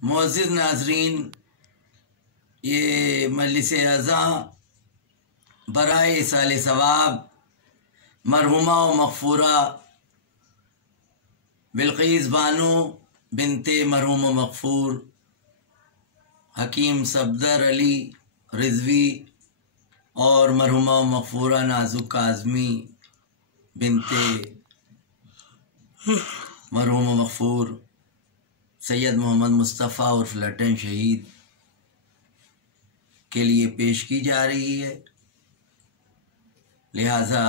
मुअज़्ज़िज़ नाज़रीन, ये मजलिस अज़ा बराए इसाले सवाब मरहुमा व मग़फ़ूरा बिल्क़ीस बानो बिनते मरहूम व मग़फ़ूर हकीम सफदर अली रिज़वी और मरहुमा व मग़फ़ूरा नाज़ुक काज़मी बिनते मरहूम व मग़फ़ूर सैयद मोहम्मद मुस्तफ़ा उर्फ़ लट्टन शहीद के लिए पेश की जा रही है। लिहाजा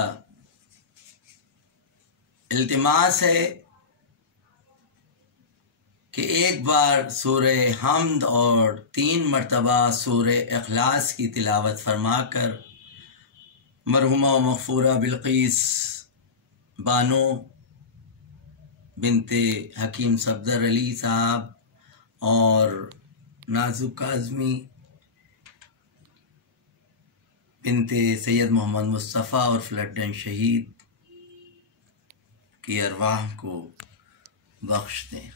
इल्तिमास है कि एक बार सूरह हम्द और 3 मरतबा सूरह इखलास की तिलावत फरमाकर मरहुमा व मग़फ़ूरा बिल्क़ीस बानो बिनते हकीम सफदर अली साहब और नाज़ुक काज़मी बिनते सैयद मोहम्मद मुस्तफ़ा और लट्टन शहीद की अरवाह को बख्श दें।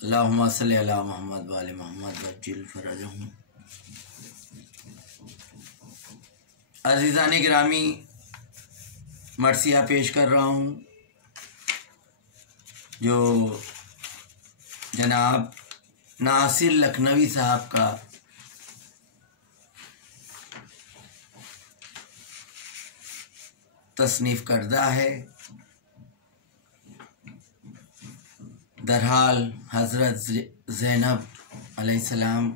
अल्लाहुम्मा सल्लि अला मुहम्मद व आले मुहम्मद वज्जिल फरजहुम। अज़ीज़ान गिरामी, मरसिया पेश कर रहा हूँ जो जनाब नासिर लखनवी साहब का तसनीफ़ करदा है। दरहाल हज़रत ज़ैनब अलैहिस्सलाम,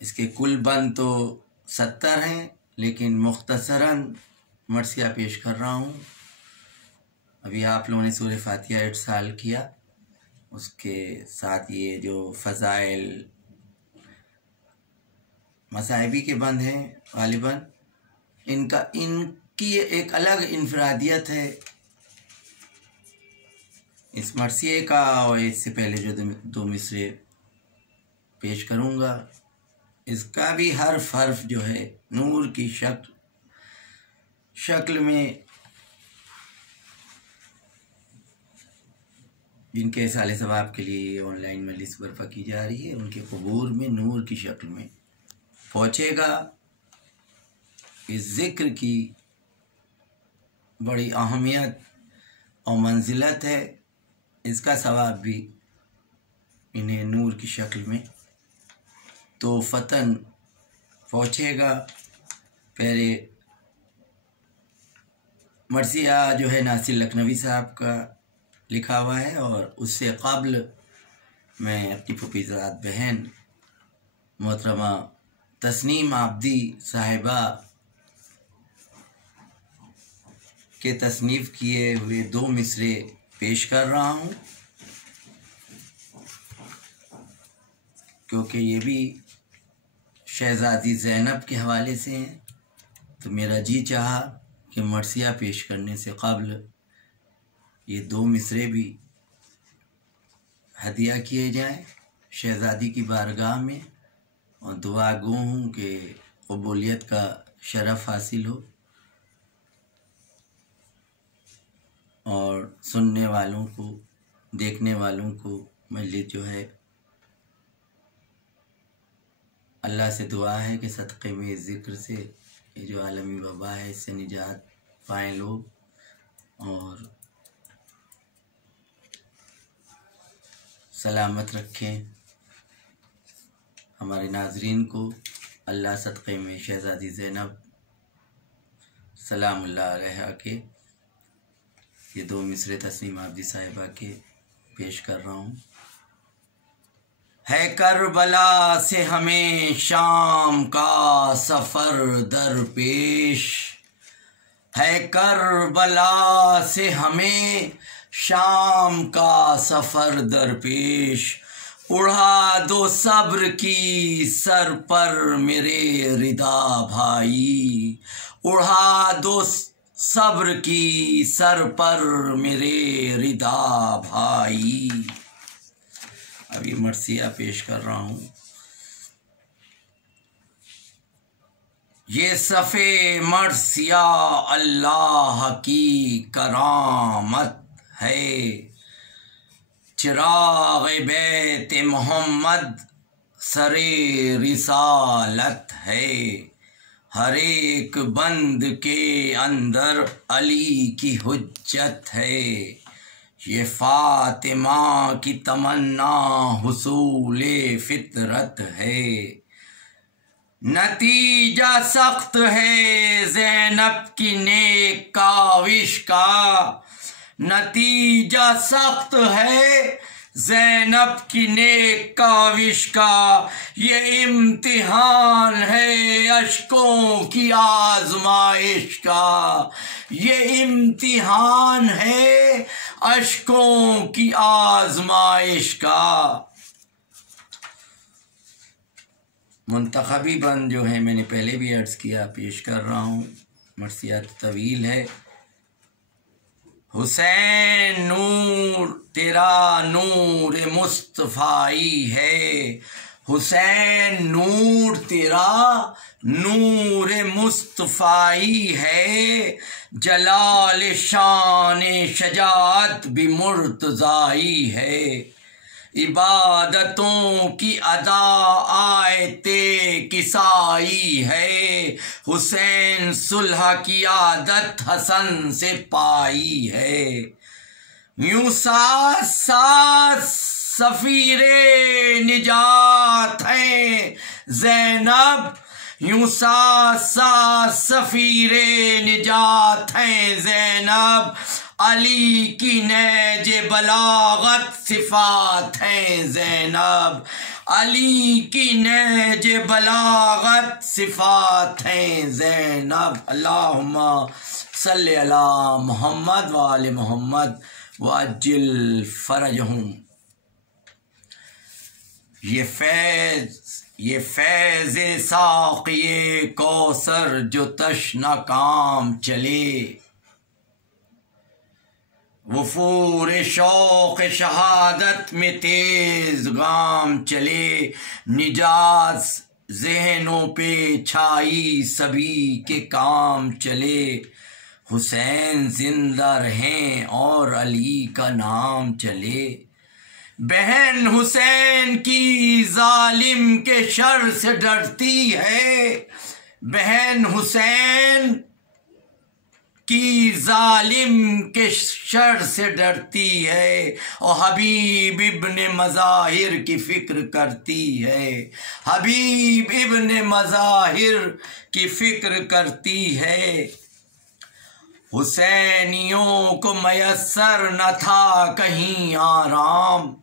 इसके कुल बंद तो 70 हैं, लेकिन मुख्तसरन मरसिया पेश कर रहा हूँ। अभी आप लोगों ने सूरह फातिहा इरसाल किया, उसके साथ ये जो फ़ज़ाइल मसाइबी के बंद हैं गालिबन, इनकी एक अलग इनफरादियत है इस मरसिए का। और इससे पहले जो 2 मिसरे पेश करूँगा, इसका भी हर्फ जो है नूर की शक्ल में, जिनके साले सवाब के लिए ऑनलाइन मजलिस बर्पा की जा रही है, उनके कबूर में नूर की शक्ल में पहुँचेगा। इस ज़िक्र की बड़ी अहमियत और मंजिलत है, इसका सवाब भी इन्हें नूर की शक्ल में तो फ़तन पहुँचेगा। पहले मरसिया जो है नासिर लखनवी साहब का लिखा हुआ है, और उससे क़ब्ल मैं अपनी फुफीज़ाद बहन मोहतरमा तस्नीम आब्दी साहिबा के तसनीफ़ किए हुए 2 मिसरे पेश कर रहा हूँ, क्योंकि ये भी शहज़ादी ज़ैनब के हवाले से हैं। तो मेरा जी चाहा कि मरसिया पेश करने से क़ब्ल ये 2 मिसरे भी हदिया किए जाएं शहज़ादी की बारगाह में, और दुआ गो हूँ कि क़बूलियत का शरफ़ हासिल हो और सुनने वालों को, देखने वालों को मजलिस जो है, अल्लाह से दुआ है कि सदक़े में इस ज़िक्र से ये जो आलमी वबा है इससे निजात पाएँ लोग, और सलामत रखें हमारे नाज़रीन को। अल्लाह सदक़े में शहज़ादी ज़ैनब सलामुल्लाह अलैहा के ये 2 मिसरे तस्नीम आब्दी साहिबा के पेश कर रहा हूँ। है करबला से हमें शाम का सफ़र दरपेश, है करबला से हमें शाम का सफ़र दरपेश। उड़ा दो सब्र की सर पर मेरे रिदा भाई, उड़ा दो सब्र की सर पर मेरे रिदा भाई। अभी मरसिया पेश कर रहा हूँ। ये सफ़े मरसिया अल्लाह की करामत है, चिराग बैत मोहम्मद सरे रिसालत है। हर एक बंद के अंदर अली की हुज्जत है, ये फातिमा की तमन्ना हुसूले फितरत है। नतीजा सख्त है ज़ैनब की नेक काविश का, नतीजा सख्त है ज़ैनब की नेक काविश का। ये इम्तिहान है अश्कों की आजमाइश का, ये इम्तिहान है अश्कों की आजमाइश का। मुंतखबी बंद जो है मैंने पहले भी अर्ज़ किया, पेश कर रहा हूँ। मरसिया तवील है। हुसैन नूर तेरा नूर मुस्तफ़ाई है, हुसैन नूर तेरा नूर मुस्तफ़ाई है। जलाल शान शजाअत भी मुर्तज़ाई है, इबादतों की अदा आयते किसाई है। हुसैन सुलह की आदत हसन से पाई है। यूं साथ साथ सफीरे निजात हैं ज़ैनब, यूं साथ साथ सफीरे निजात हैं ज़ैनब। अली की नेज बलागत सिफात हैं ज़ैनब, अली की नेज बलागत सिफात हैं ज़ैनब। अल्लाहुम्मा सल्ली अला मुहम्मद व आले मुहम्मद वअज्जिल फरजहुम। ये फैज़ साक़िए कौसर जो तश्ना काम चले, वफूर शौक़ शहादत में तेज गाम चले। निजात ज़हनों पे छाई सभी के काम चले, हुसैन जिंदा रहें और अली का नाम चले। बहन हुसैन की जालिम के शर से डरती है, बहन हुसैन की जालिम के शर से डरती है। और हबीब इब्ने मज़ाहिर की फिक्र करती है, हबीब इब्ने मज़ाहिर की फिक्र करती है। हुसैनियों को मयस्सर न था कहीं आराम,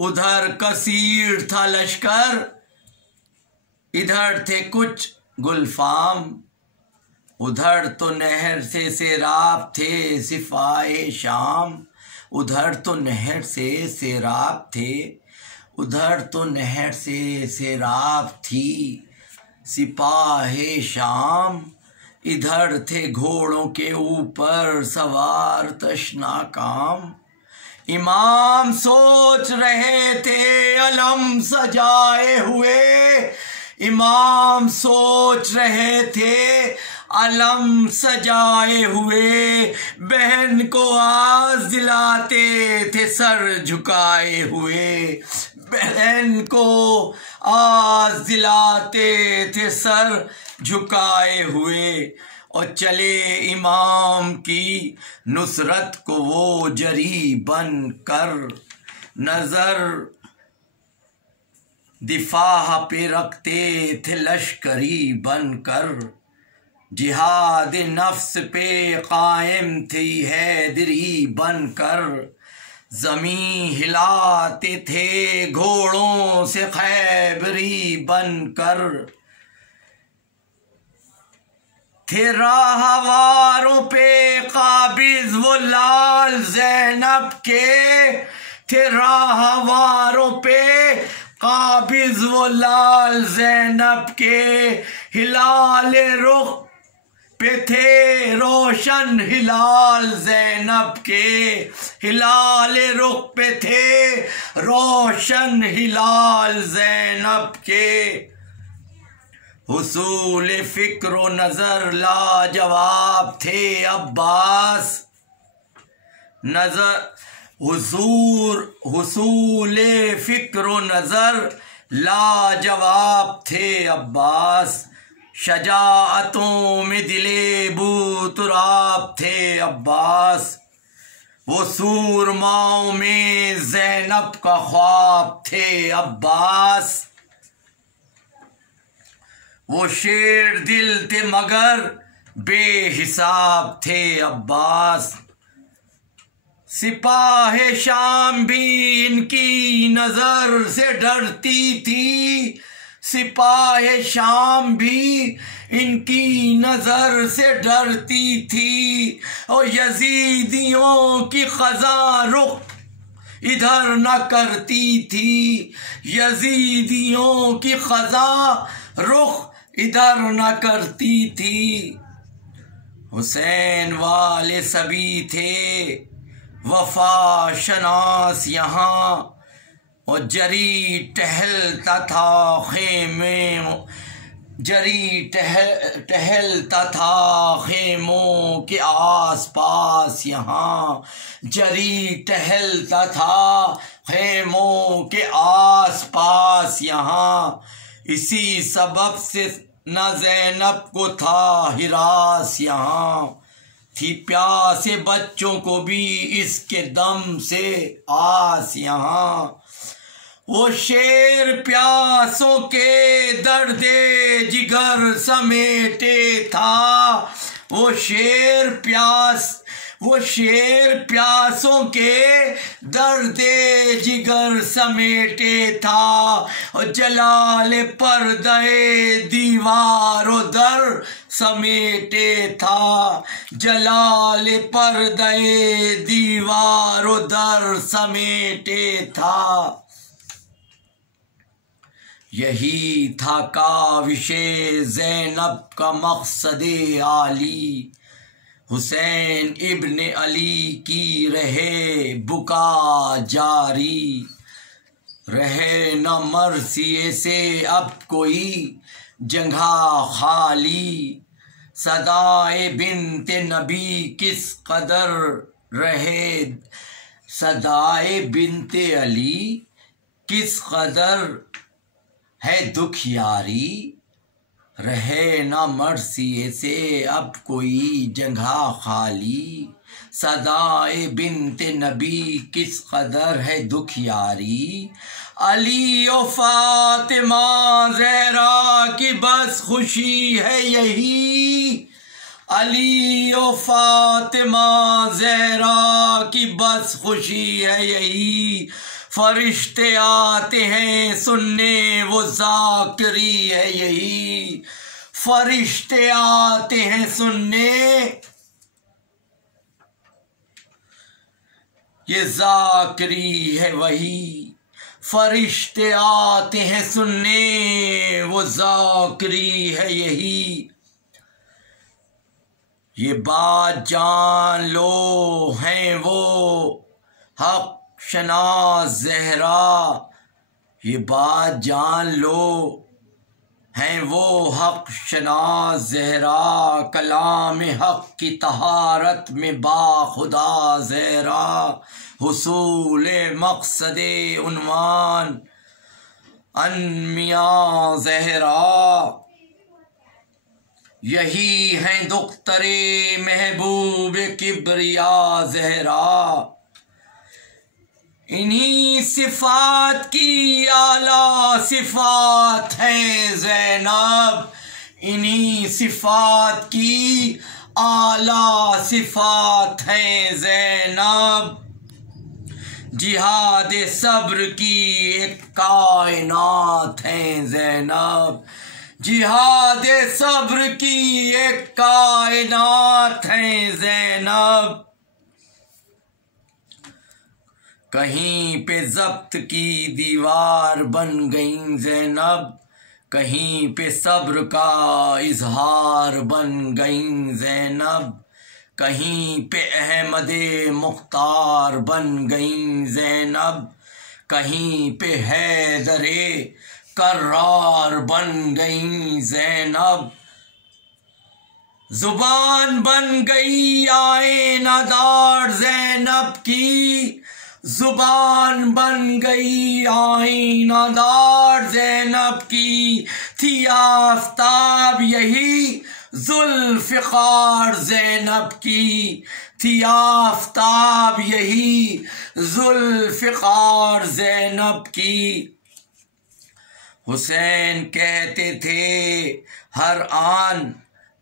उधर कसीर था लश्कर, इधर थे कुछ गुलफाम। उधर तो नहर से सेराब थे सिपाहे शाम, उधर तो नहर से सेराब थे, उधर तो नहर से सेराब थी सिपाहे शाम। इधर थे घोड़ों के ऊपर सवार तशना काम। इमाम सोच रहे थे अलम सजाए हुए, इमाम सोच रहे थे अलम सजाए हुए। बहन को आज दिलाते थे सर झुकाए हुए, बहन को आज दिलाते थे सर झुकाए हुए। और चले इमाम की नुसरत को वो जरी बन कर, नजर दिफा पे रखते थे लश्करी बनकर। जिहाद नफ्स पे कायम थी हैदरी बनकर, ज़मीं हिलाते थे घोड़ों से खैबरी बनकर, थे राहवारों पे काबिज वो लाल ज़ैनब के, थे राहवारों पे काबिज वो लाल ज़ैनब के, हिलाल रुख पे थे रोशन हिलाल ज़ैनब के, हिलाल रुख पे थे रोशन हिलाल ज़ैनब के। हुसूल फ़िक्र नज़र लाजवाब थे अब्बास, नज़र हुसूल फ़िक्र नज़र लाजवाब थे अब्बास, शजाअतों में दिले बूतराब थे अब्बास, वो सूरमाओं में ज़ैनब का ख्वाब थे अब्बास, वो शेर दिल थे मगर बेहिसाब थे अब्बास, सिपाहे शाम भी इनकी नज़र से डरती थी, सिपाहे शाम भी इनकी नज़र से डरती थी, और यजीदियों की ख़ज़ा रुख इधर न करती थी, यजीदियों की ख़ज़ा रुख इधर न करती थी। हुसैन वाले सभी थे वफा शनास यहाँ, और जरी टहलता था खेमे, जरी टहलता था खेमों के आस पास यहाँ, जरी टहलता था खेमों के आस पास यहाँ, इसी सबब से न ज़ैनब को था हिरास यहाँ, थी प्यासे बच्चों को भी इसके दम से आस यहाँ, वो शेर प्यासों के दर्दे जिगर समेटे था, वो शेर प्यासों के दर्दे जिगर समेटे था, और जलाल पर्दे दीवारों दर समेटे था, जलाल पर्दे दीवारों दर समेटे था। यही था काविशे ज़ैनब का मकसदे आली, हुसैन इब्न अली की रहे बुका जारी, रहे न मर्सिए से अब कोई जगह खाली, सदाए बिनते नबी किस कदर रहे, सदाए बिनते अली किस कदर है दुखियारी, रहे न मर्सिए से अब कोई जगह खाली, सदाए बिनते नबी किस कदर है दुखियारी, अली ओ फातिमा ज़हरा की बस खुशी है यही, अली ओ फातिमा ज़हरा की बस खुशी है यही, फरिश्ते आते हैं सुनने वो ज़ाकिरी है यही, फरिश्ते आते हैं सुनने ये ज़ाकिरी है वही, फरिश्ते आते हैं सुनने वो ज़ाकिरी है यही, ये बात जान लो हैं वो हक शनास ज़हरा, ये बात जान लो हैं वो हक शनास ज़हरा, कलाम हक की तहारत में बाखुदा ज़हरा, हुसूल मकसदे उन्वान अनमिया ज़हरा, यही हैं दुख्तरे महबूब किब्रिया ज़हरा, इन्हीं सिफात की आला सिफात है ज़ैनब, इन्हीं सिफात की आला सिफात है ज़ैनब, जिहाद सब्र की एक कायनात है ज़ैनब, जिहाद सब्र की एक कायनात है ज़ैनब। कहीं पे ज़ब्त की दीवार बन गई ज़ैनब, कहीं पे सब्र का इजहार बन गई ज़ैनब, कहीं पे अहमदे मुख्तार बन गई ज़ैनब, कहीं पे हैदरे कर्रार बन गई ज़ैनब। जुबान बन गई आईनादार ज़ैनब की, जुबान बन गई आईनादार ज़ैनब की। थी आफ़ताब यही ज़ुल्फ़िकार ज़ैनब की, थी आफ़ताब यही ज़ुल्फ़िकार ज़ैनब की। हुसैन कहते थे हर आन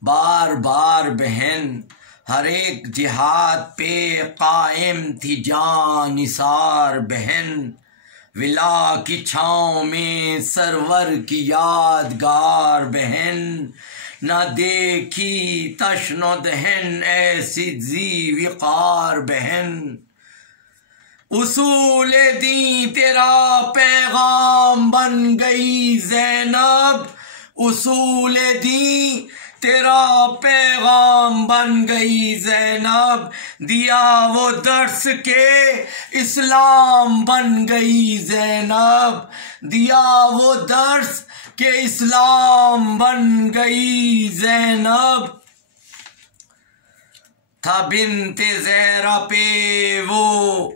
बार बार बहन, हर एक जिहाद पे कायम थी जान निसार बहन। विला की छाँव में सरवर की यादगार बहन, न देखी तश्नो दहन ऐसी ज़ी विकार बहन। उसूल दी तेरा पैगाम बन गई ज़ैनब, उसूल दी तेरा पैगाम बन गई ज़ैनब। दिया वो दर्स के इस्लाम बन गई ज़ैनब, दिया वो दर्स के इस्लाम बन गई ज़ैनब। था बिन्ते ज़हरा पे वो,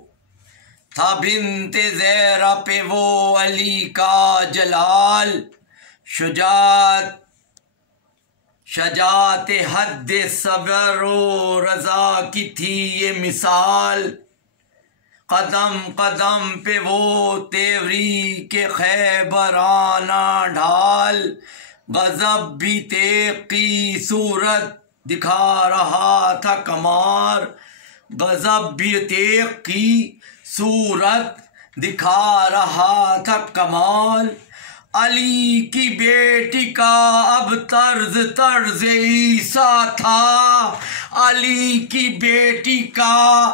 था बिन्ते ज़हरा पे वो अली का जलाल, शुजात शजात हद सब्र व रज़ा की थी ये मिसाल। कदम कदम पे वो तेवरी के खैबराना ढाल, गज़ब भी तेग की सूरत दिखा रहा था कमार, गज़ब भी तेग की सूरत दिखा रहा था कमाल। अली की बेटी का अब तर्ज तर्ज ईसा था, अली की बेटी का,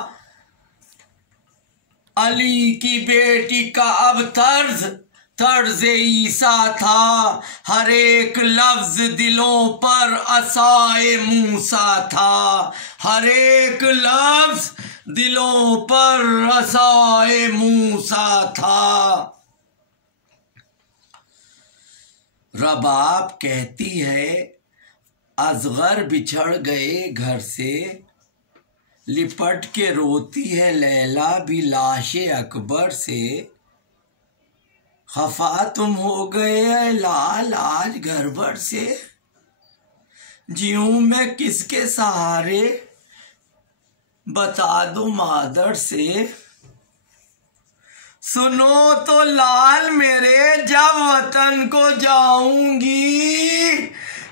अली की बेटी का अब तर्ज तर्ज ईसा था। हर एक लफ्ज दिलों पर असाए मूसा था, हर एक लफ्ज दिलों पर असाए मूसा था। रबाब कहती है असगर बिछड़ गए घर से, लिपट के रोती है लैला भी लाशे अकबर से। खफा तुम हो गए लाल आज गड़बड़ से, जीऊं मैं किसके सहारे बता दो मादर से। सुनो तो लाल मेरे जब वतन को जाऊंगी,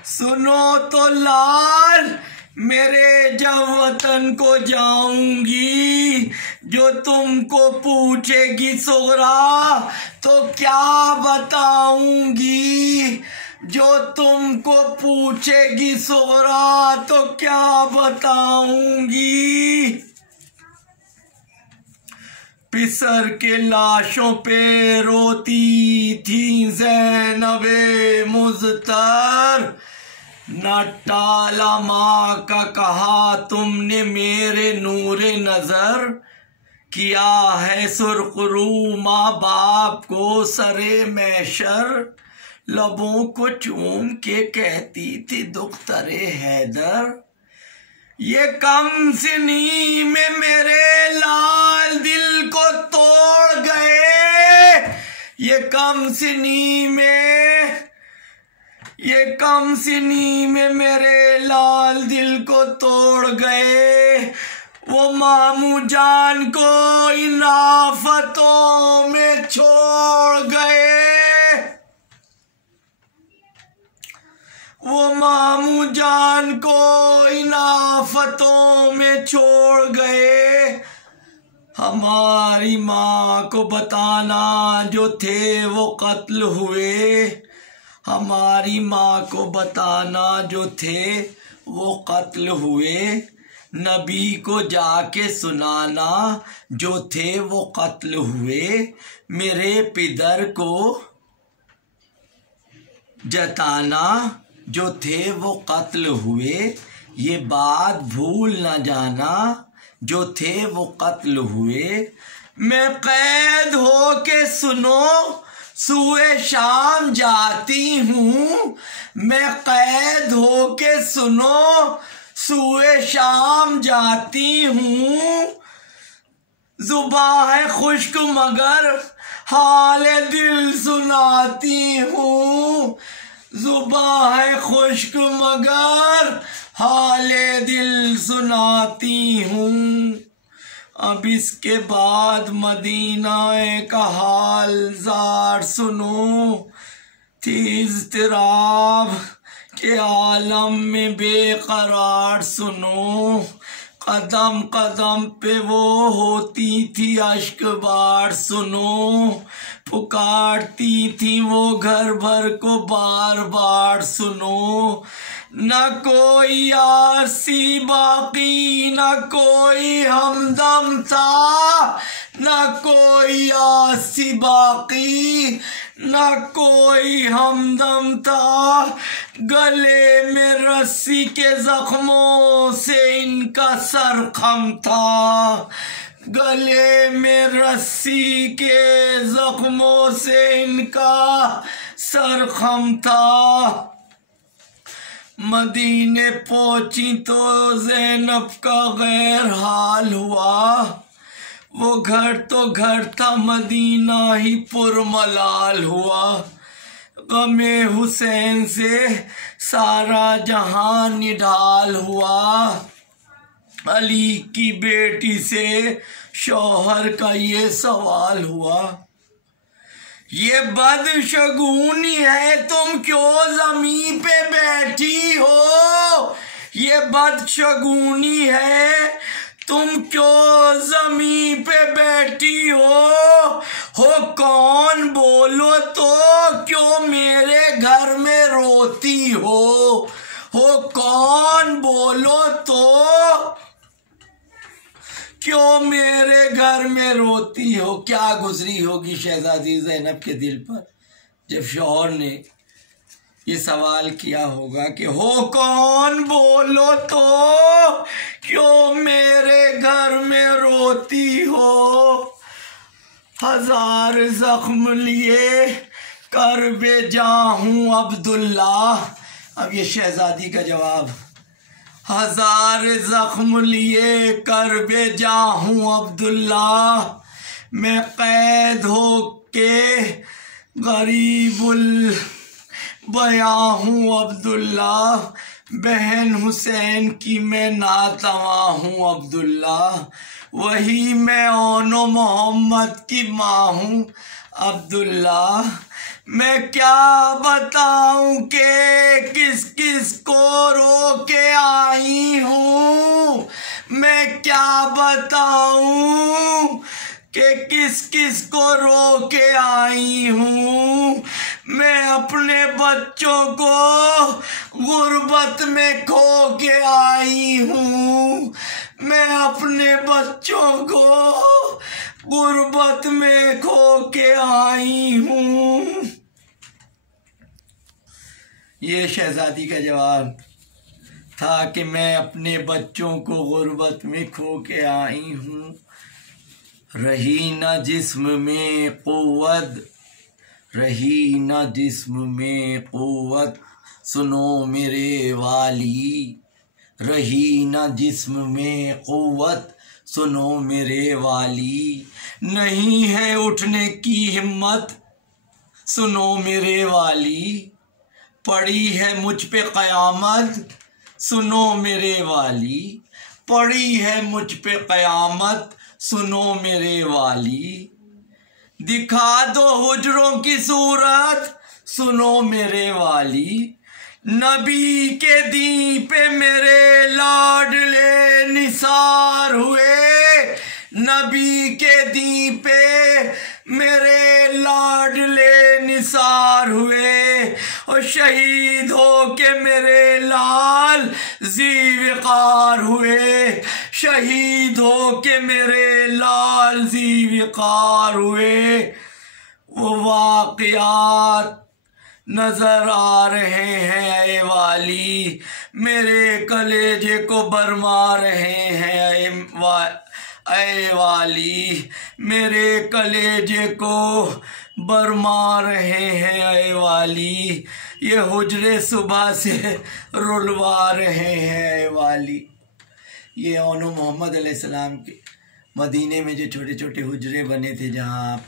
सुनो तो लाल मेरे जब वतन को जाऊंगी। जो तुमको पूछेगी सुगरा तो क्या बताऊंगी, जो तुमको पूछेगी सुगरा तो क्या बताऊंगी। पिसर के लाशों पे रोती थी ज़ैनबे मुज़्तर, न टाला माँ का कहा तुमने मेरे नूरे नजर। किया है सुरखरू माँ बाप को सरे मैशर, लबों को चूम के कहती थी दुख तरे हैदर। ये कम सिनी में मेरे लाल दिल को तोड़ गए, ये कम सिनी में, ये कम सिनी में मेरे लाल दिल को तोड़ गए। वो मामू जान को इन आफतों में छोड़ गए, वो मामू जान को इन आफतों में छोड़ गए। हमारी माँ को बताना जो थे वो कत्ल हुए, हमारी माँ को बताना जो थे वो कत्ल हुए, नबी को जाके सुनाना जो थे वो कत्ल हुए, मेरे पिदर को जताना जो थे वो कत्ल हुए, ये बात भूल न जाना जो थे वो कत्ल हुए। मैं कैद हो के सुनो सुए शाम जाती हूँ, मैं कैद हो के सुनो सुए शाम जाती हूँ, जुबां है खुश्क मगर हाल दिल सुनाती हूँ, जुबां है खुश्क मगर हाल दिल सुनाती हूँ। अब इसके बाद मदीना का हाल जार सुनो, थी इज़्तिराब के आलम में बेकरार सुनो, कदम कदम पे वो होती थी अश्क बार सुनो, पुकारती थी वो घर भर को बार बार सुनो, न कोई आसी बाकी न कोई हमदम था, न कोई आसी बाकी न कोई हमदम था, गले में रस्सी के जख्मों से इनका सर खम था, गले में रस्सी के जख्मों से इनका सर खम था। मदीने पहुंची तो ज़ैनब का गैर हाल हुआ, वो घर तो घर था मदीना ही पुरमलाल हुआ, गमे हुसैन से सारा जहां निढाल हुआ, अली की बेटी से शौहर का ये सवाल हुआ, ये बदशगुनी है तुम क्यों जमीन पे बैठी हो, ये बदशगुनी है तुम क्यों जमीन पे बैठी हो कौन बोलो तो क्यों मेरे घर में रोती हो कौन बोलो तो क्यों मेरे घर में रोती हो। क्या गुजरी होगी शहजादी ज़ैनब के दिल पर जब शौहर ने ये सवाल किया होगा कि हो कौन बोलो तो क्यों मेरे घर में रोती हो, हजार जख्म लिए कर बेजा हूँ अब्दुल्ला। अब ये शहजादी का जवाब, हजार जख्म लिए कर बेजा हूँ अब्दुल्ला, मैं कैद हो के गरीबुल बया हूँ अब्दुल्ला, बहन हुसैन की मैं नातवा हूँ अब्दुल्ला, वही मैं ओनो मोहम्मद की माँ हूँ अब्दुल्ला। मैं क्या बताऊं के किस किस को रो के आई हूँ, मैं क्या बताऊं कि किस किस को रो के आई हूँ, मैं अपने बच्चों को गुर्बत में खो के आई हूँ, मैं अपने बच्चों को गुर्बत में खो के आई हूँ। ये शहजादी का जवाब था कि मैं अपने बच्चों को गुर्बत में खो के आई हूँ। रही न जिस्म में क़ुव्वत, रही न जिस्म में क़ुव्वत, सुनो मेरे वाली, रही न जिस्म में क़ुव्वत, सुनो मेरे वाली, नहीं है उठने की हिम्मत, सुनो मेरे वाली, पड़ी है मुझ पे क़यामत, सुनो मेरे वाली, पड़ी है मुझ पे क़यामत, सुनो मेरे वाली, दिखा दो हुजरों की सूरत, सुनो मेरे वाली, नबी के दी पे मेरे लाडले निसार हुए, नबी के दी पे मेरे लाडले निसार हुए, और शहीद हो के मेरे लाल ज़ीविकार हुए, शहीद हो के मेरे लाल ज़ीविकार हुए। वो वाक़यात नजर आ रहे हैं ऐ वाली, मेरे कलेजे को बरमा रहे हैं ऐ वाली, मेरे कलेजे को बरमा रहे हैं ऐ वाली, ये हुजरे सुबह से रुलवा रहे हैं ऐ वाली। ये ओनो मोहम्मद अलैहिस्सलाम के मदीने में जो छोटे छोटे हुजरे बने थे जहाँ आप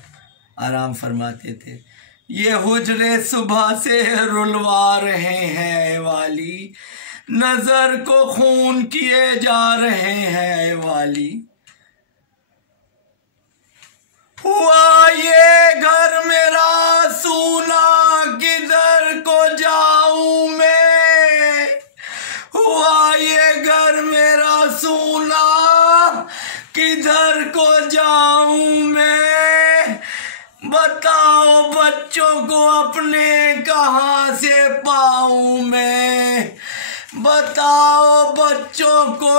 आराम फरमाते थे, ये हुजरे सुबह से रुलवा रहे हैं ऐ वाली, नजर को खून किए जा रहे हैं ऐ वाली। हुआ ये घर मेरा सूना, किधर को जाऊं मैं, हुआ ये घर मेरा सूना, किधर को जाऊं मैं। बताओ बच्चों को अपने कहाँ से पाऊं मैं, बताओ बच्चों को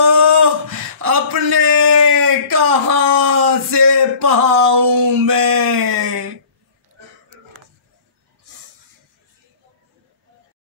अपने कहाँ से पाऊं मैं।